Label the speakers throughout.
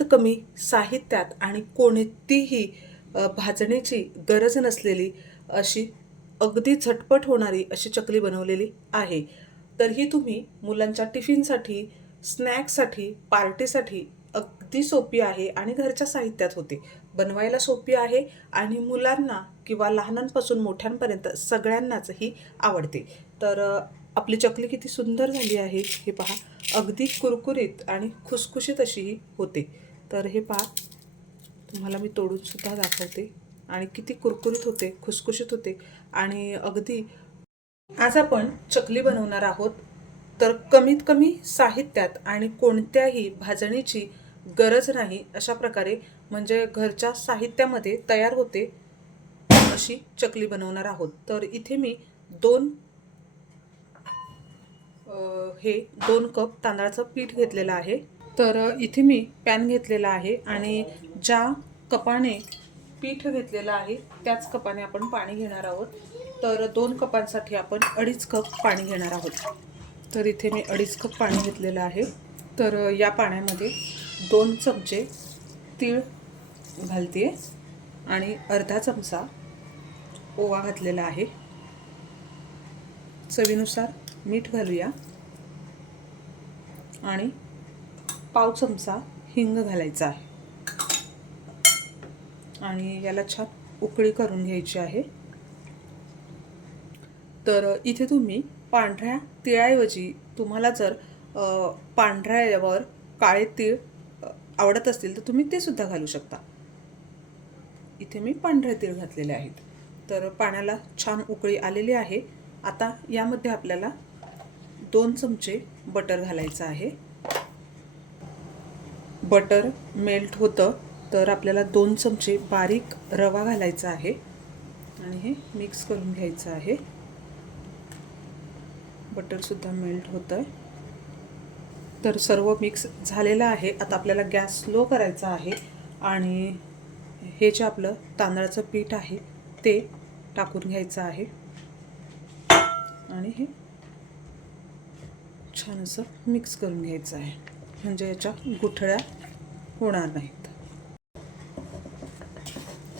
Speaker 1: कमीत कमी साहित्यात आणि कोणतीही भाजण्याची गरज नसलेली अशी अगदी झटपट होणारी अशी चकली बनवलेली आहे. तर ही तुम्ही मुलांच्या टिफिनसाठी स्नॅक्ससाठी पार्टीसाठी अगदी सोपी आहे आणि घरच्या साहित्यात होते. बनवायला सोपी आहे आणि मुलांना किंवा लहानांपासून मोठ्यांपर्यंत सगळ्यांनाच ही आवडते. तर आपली चकली किती सुंदर झाली आहे हे पहा. अगदी कुरकुरीत आणि खुसखुशीत अशी ही होते. तर हे पहा. तुम्हाला मी तोडूनसुद्धा दाखवते. आणि किती कुरकुरीत होते खुसखुशीत होते. आणि अगदी आज आपण चकली बनवणार आहोत. तर कमीत कमी साहित्यात आणि कोणत्याही भाजणीची गरज नाही अशा प्रकारे म्हणजे घरच्या साहित्यामध्ये तयार होते अशी चकली बनवणार आहोत. तर इथे मी दोन हे दोन कप तांदळाचं पीठ घेतलेलं आहे. तर इथे मी पॅन घेतलेला आहे आणि ज्या कपाने पीठ घेतलेलं आहे त्याच कपाने आपण पाणी घेणार आहोत. तर दोन कपांसाठी आपण अडीच कप पाणी घेणार आहोत. तर इथे मी अडीच कप पाणी घेतलेलं आहे. तर या पाण्यामध्ये दोन चमचे तीळ घालते आणि अर्धा चमचा ओवा घातलेला आहे. चवीनुसार मीठ घालूया. आणि पाव चमचा हिंग घालायचा आहे. आणि याला छान उकळी करून घ्यायची आहे. तर इथे तुम्ही पांढऱ्या तिळाऐवजी तुम्हाला जर पांढऱ्यावर काळे तीळ आवडत असतील तर तुम्ही ते सुद्धा घालू शकता. इथे मी पांढरे तीळ घातलेले आहेत. तर पाण्याला छान उकळी आलेली आहे. आता यामध्ये आपल्याला दोन चमचे बटर घालायचं आहे. बटर मेल्ट होतं तर आपल्याला दोन चमचे बारीक रवा घालायचा आहे. आणि हे मिक्स करून घ्यायचं आहे. बटरसुद्धा मेल्ट होतं आहे तर सर्व मिक्स झालेलं आहे. आता आपल्याला गॅस स्लो करायचा आहे. आणि हे जे आपलं तांदळाचं पीठ आहे ते टाकून घ्यायचं आहे. आणि हे छान असं मिक्स करून घ्यायचं आहे. म्हणजे याच्या गुठळ्या होणार नाहीत.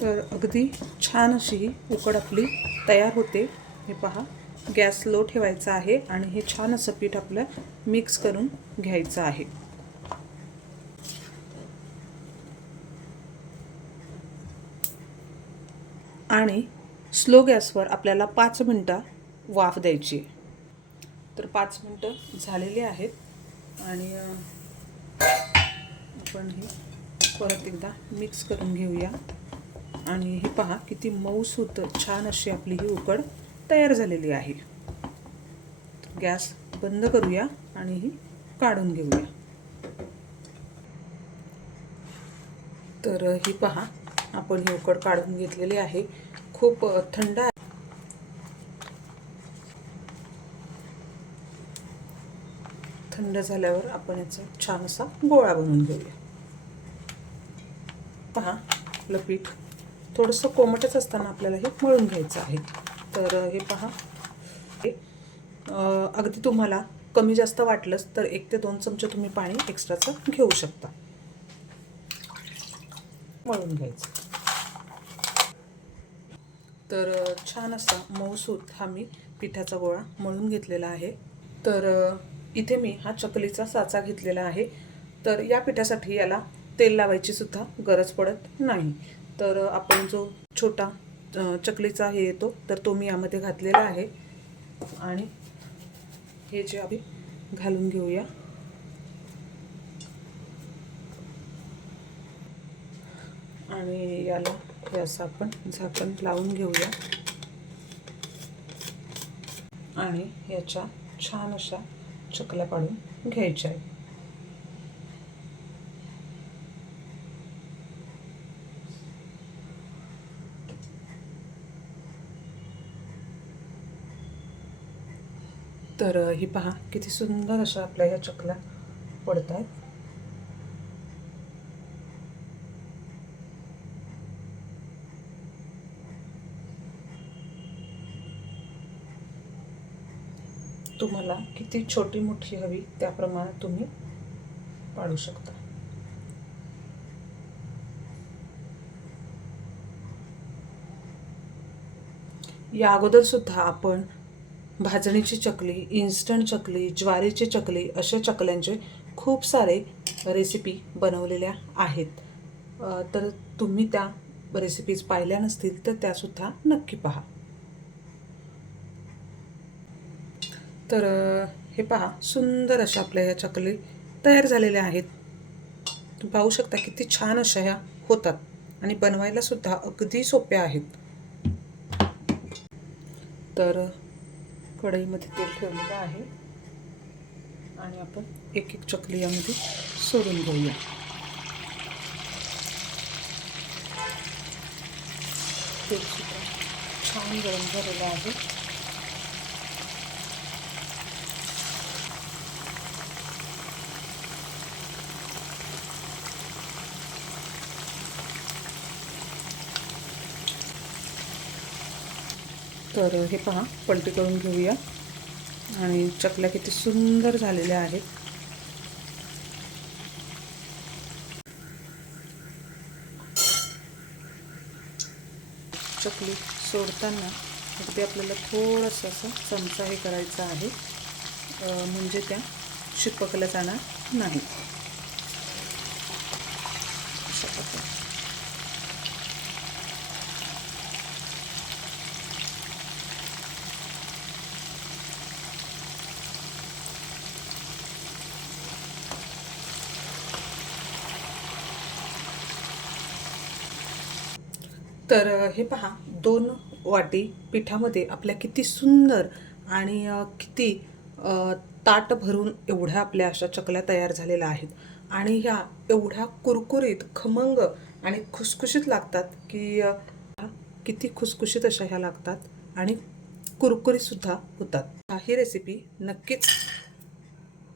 Speaker 1: तर अगदी छान अशी ही उकड आपली तयार होते. हे पहा गॅस स्लो ठेवायचा आहे आणि हे छान असं पीठ आपलं मिक्स करून घ्यायचं आहे. आणि स्लो गॅसवर आपल्याला पाच मिनटं वाफ द्यायची आहे. तर पाच मिनटं झालेली आहेत. आणि आपण हे परत एकदा मिक्स करून घेऊया. आणि हे पहा किती मऊसूत छान अशी आपली ही उकड तयार झालेली आहे. गॅस बंद करूया आणि ही काढून घेऊया. तर ही पहा. आपण ही उकड काढून घेतलेली आहे. खूप थंड आहे थंड झाल्यावर आपण याचा छान असा गोळा बनवून घेऊया. पहा आपलं पीठ थोडंसं कोमटच असताना आपल्याला हे मळून घ्यायचं आहे. तर हे पहा. हे अगदी तुम्हाला कमी जास्त वाटलंच तर एक ते दोन चमचे तुम्ही पाणी एक्स्ट्राचं घेऊ शकता. मळून घ्यायचं. तर छान असा मऊसूत हा मी पिठाचा गोळा मळून घेतलेला आहे. तर इथे मी हा चकलीचा साचा घेतलेला आहे. तर या पिठासाठी याला तेल लावायची सुद्धा गरज पडत नाही. तर आपण जो छोटा चकलीचा हे येतो तर तो मी यामध्ये घातलेला आहे. आणि हे जे आम्ही घालून घेऊया. आणि याला हे असं आपण झाकण लावून घेऊया. आणि याच्या छान अशा चकल्या पाडून घ्यायच्या आहेत तर ही पहा किती सुंदर अशा आपल्या या चकल्या पडत आहेत तुम्हाला किती छोटी मोठी हवी त्याप्रमाणे तुम्ही पाडू शकता. या अगोदर सुद्धा आपण भाजणीची चकली इन्स्टंट चकली ज्वारीची चकली अशा चकल्यांचे खूप सारे रेसिपी बनवलेल्या आहेत. तर तुम्ही त्या रेसिपीज पाहिल्या नसतील तर त्यासुद्धा नक्की पहा. तर हे पहा सुंदर अशा आपल्या ह्या चकली तयार झालेल्या आहेत. तुम्ही पाहू शकता किती छान अशा ह्या होतात आणि बनवायला सुद्धा अगदी सोप्या आहेत. तर कढईमध्ये तेल ठेवलेलं आहे आणि आपण एक एक चकली यामध्ये सोडून घेऊया. तेल छान गरम झालेलं आहे. तर हे पहा पलटी करून घेऊया. आणि चकल्या किती सुंदर झालेल्या आहेत. चकली सोडताना अगदी आपल्याला थोडंसं असं चमचा हे करायचा आहे. म्हणजे त्या शिपकल्या जाणार नाही अशा प्रकारे तर हे पहा दोन वाटी पिठामध्ये आपल्या किती सुंदर आणि किती ताट भरून एवढ्या आपल्या अशा चकल्या तयार झालेल्या आहेत. आणि ह्या एवढ्या कुरकुरीत खमंग आणि खुसखुशीत लागतात की किती खुसखुशीत अशा ह्या लागतात आणि कुरकुरीतसुद्धा होतात. ही रेसिपी नक्कीच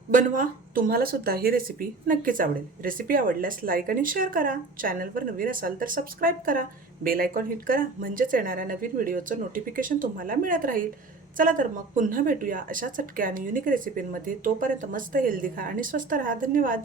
Speaker 1: बनवा. तुम्हालासुद्धा ही रेसिपी नक्कीच आवडेल. रेसिपी आवडल्यास लाईक आणि शेअर करा. चॅनलवर नवीन असाल तर सबस्क्राईब करा. बेल आयकॉन हिट करा म्हणजेच येणाऱ्या नवीन व्हिडिओचं नोटिफिकेशन तुम्हाला मिळत राहील. चला तर मग पुन्हा भेटूया अशा चटक्या आणि युनिक रेसिपींमध्ये तोपर्यंत मस्त हेल्दी खा आणि स्वस्त राहा. धन्यवाद.